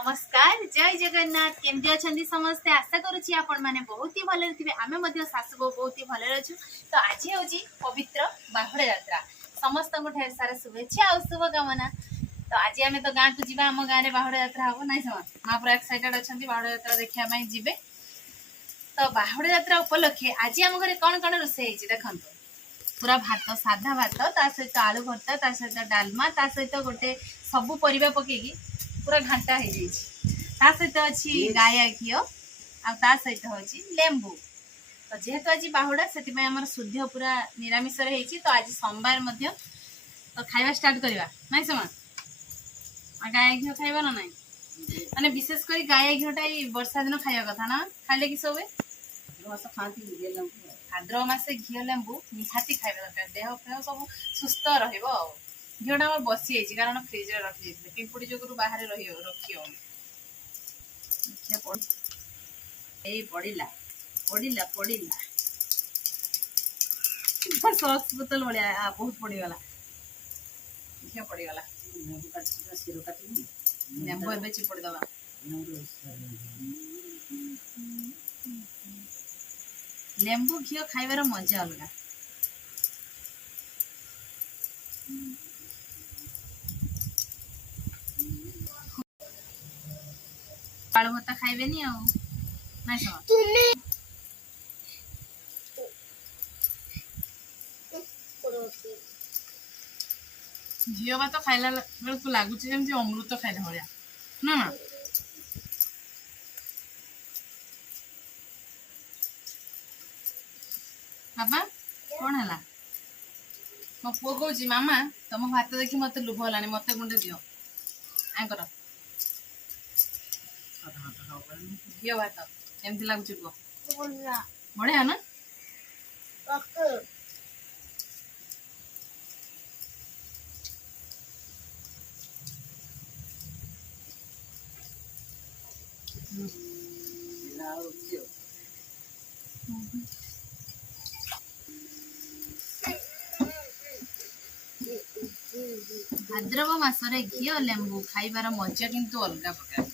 नमस्कार जय जगन्नाथ केमती अच्छा समस्ते आशा करुच्ची आपण मैंने बहुत ही भले थे आम सासु बो बहुत ही भले अच्छु। तो आज हूँ पवित्र बाहुड़ा यात्रा समस्त को ढेर सारा शुभेच्छा और शुभकामना। तो आज आम तो गाँव को जी आम गाँव में बाहुड़ा यात्रा हम ना समय माँ पूरा एक्साइटेड अच्छा बाहुड़ा यात्रा देखा जी। तो बाहुड़ा यात्रा उपलक्षे आज आम घर कौन कौन रोषे देखु पूरा भात साधा भात ता सहित आलू भर्ता ता सहित डालमा ता सहित गोटे सबू परिबा पकेकी पूरा घाटा हो जाए सहित अच्छी गाया घी आ सहित हूँ लेंबू। तो जेहेतु आज बाहुड़ा से शुद्ध पूरा निरामिष रही तो आज सोमवार तो खाଇବା स्टार्ट करवा ना समा गाया घी खाइबा ना नहीं माने विशेष कर गाया घीटा वर्षा दिन खाଇବା कथा ना खाइले कि सब भाद्रव मासे घी लेंबू निहाती खाଇବା दरकार देह फेह सब सुस्थ रहिबो। घीटा आम बसी जाइए कारण फ्रिज रे रखी पिंपुड़ी जो बाहर रखी हो पड़ा पड़ा पड़ा सॉस बोतल भाया बहुत पड़गला घी पड़गला लेंबू एवं चिपुड़ी दबा लेंबू घी खाइबार मजा अलग। आलू भत्ता खाइबे नी आ ना झील भात खाइला बेलू लगुच अमृत खाइला भाया ना बाबा कौन है मो पु कौच मामा तुम भात देखी मत लुभ है मत गुंडे दियो आंकर घी भात केमती लगुच बढ़िया ना भाद्रव मासरे घी और लेंबू खाइबार मजा किंतु अलग प्रकार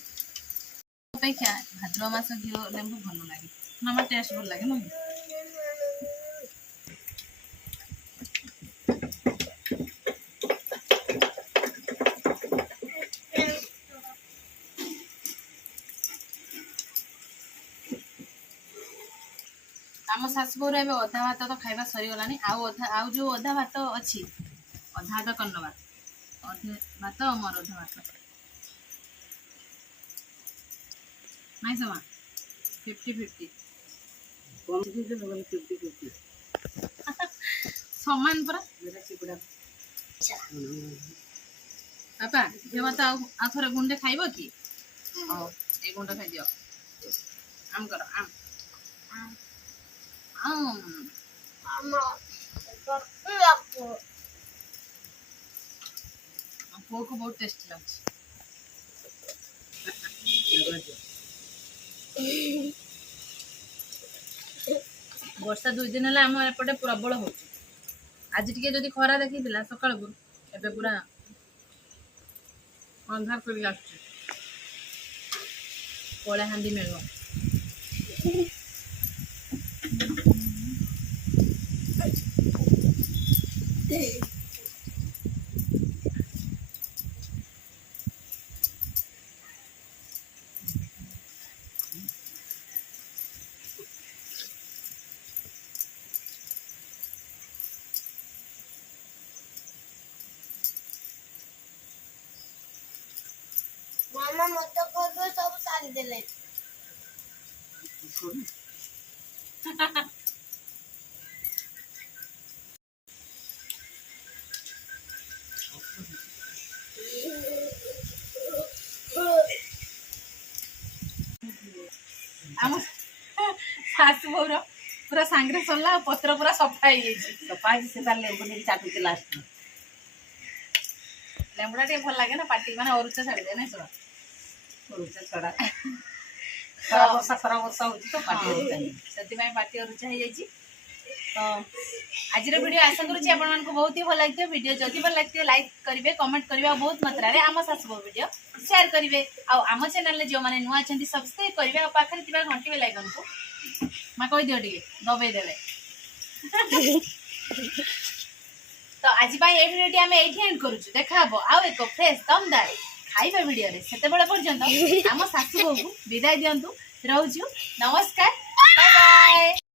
अपेक्षा भाद्रव मास घी और लेंबू भल लगे मामा टेस्ट भल लगे ना आम शाशुघर ए अधा भात तो खाइबा सरीगलानी आउ जो अधा भात अच्छी अधा अधा करनवा अधे भात मोर अधा भात नहीं समा 50-50 समान परा पापा ये भात आ थोड़े गुंडे खाइब कि ए गुंडे खाई दियो आम करो आम पुओ को बहुत टेस्टी लगे वर्षा 2 दिन है आम एपटे प्रबल हो आज टी जदि खरा देखी सका एबे पूरा अंधार कर कला हांडी मेघ मामा मत कर सब सारी देले आम शाशु बोर पूरा सांगे सरला पत्र पूरा सफा सफा से लेंबू नहीं चाटुचे लास्ट लेंबुड़ा टे भल लगे ना पाटी माने अरुचा छाड़ी दे ना सब अरुचा छड़ा खरा वर्षा हो तो पाटी अरुचा से पाटी अरुचा हो जाइए तो आज वीडियो आशा करुँच आपको बहुत ही भल लगे वीडियो जदि भल लगे लाइक करेंगे कमेंट करेंगे और बहुत मात्रा आम सासु वीडियो शेयर करेंगे आम चैनल जो मैंने नुआ सब्सक्राइब करेंगे और पाखे घंटी बेल आइकन को माँ कही दियो टे दबाई देवे तो आज ये वीडियो आम ये एंड करुचु देखा हम आउ एक फ्रेश दमदार खाइबा वीडियो रे सेते बेला पर्यंत आम सासु को विदाय दियंतु रहउछु नमस्कार बाय बाय।